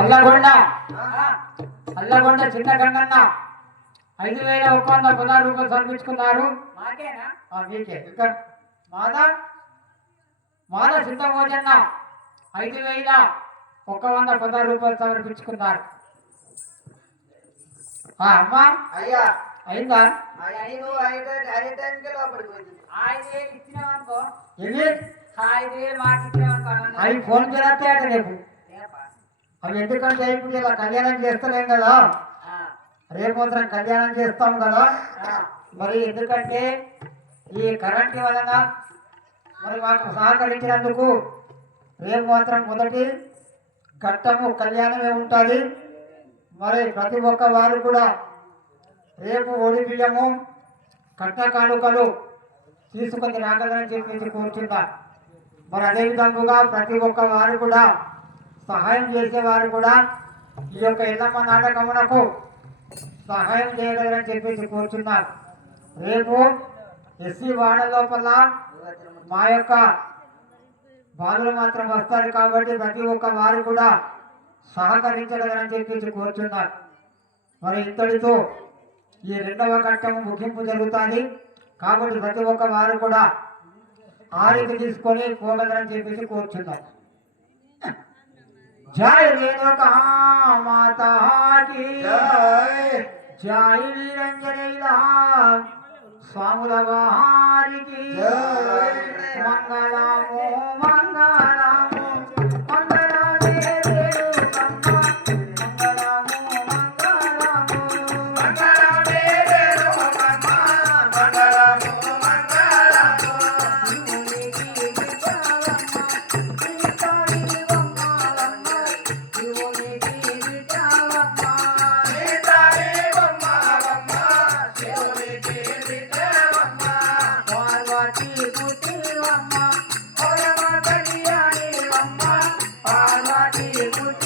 అల్లగొండ అల్లగొండ చిన్న గంగన్న 5,116 రూపాయలు సమర్పించుకున్నారు. మీకే ఇక్కడ మాద సిద్ధమోజన్న 5,116 రూపాయలు సమర్పించుకున్నారు. అమ్మా అయ్యా అయిందా? అవి ఫోన్ చేస్తే అట రేపు. అవి ఎందుకంటే ఇప్పుడు ఇలా కళ్యాణం చేస్తలేం కదా, రేపు మాత్రం కళ్యాణం చేస్తాం కదా. మరి ఎందుకంటే ఈ కరెంట్ వలన మరి మాకు సహకరించినందుకు రేపు మాత్రం మొదటి ఘట్టము కళ్యాణమే ఉంటుంది. మరి ప్రతి ఒక్క వారు కూడా రేపు ఒడి బియ్యము కట్ట కానుకలు తీసుకొని రాగలని చెప్పేసి కోరుతున్నారు. మరి అదేవిధంగా ప్రతి ఒక్క వారు కూడా సహాయం చేసేవారు కూడా ఈ యొక్క ఎల్లమ్మ నాటకమునకు సహాయం చేయగలరని చెప్పేసి కోరుతున్నారు. రేపు ఎస్సీ వాడ లోపల మా యొక్క బాలులు మాత్రం వస్తారు కాబట్టి ప్రతి ఒక్క వారు కూడా సహకరించగలరని చెప్పేసి కోరుతున్నారు. మరి ఇంతటితో ఈ రెండవ ఘట్టం ముగింపు జరుగుతుంది కాబట్టి ప్రతి ఒక్క వారు కూడా ఆరితి తీసుకొని పోగలరని చెప్పేసి కోరుతున్నారు. జై రేణుకా మాతాకి జై వీరంజనేయ స్వాముల వారికి మంగళము మంగళము పార్వతీ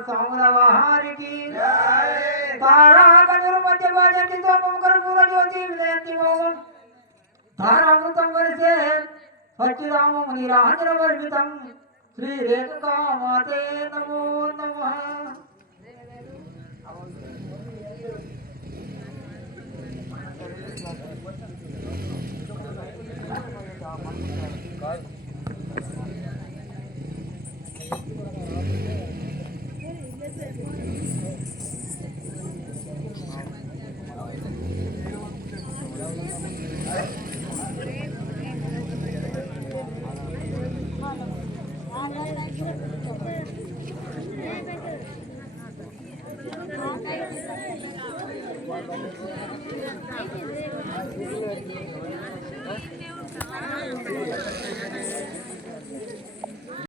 స్వాముల వారికి తారా కనురు మధ్య భజంతి తోపం కర్పూర జ్యోతి విజయంతి మౌనం తారామృతం వరిసే సచ్చిరామం నీరాంజన వర్మితం శ్రీ రేణుకా మాతే నమో నమః.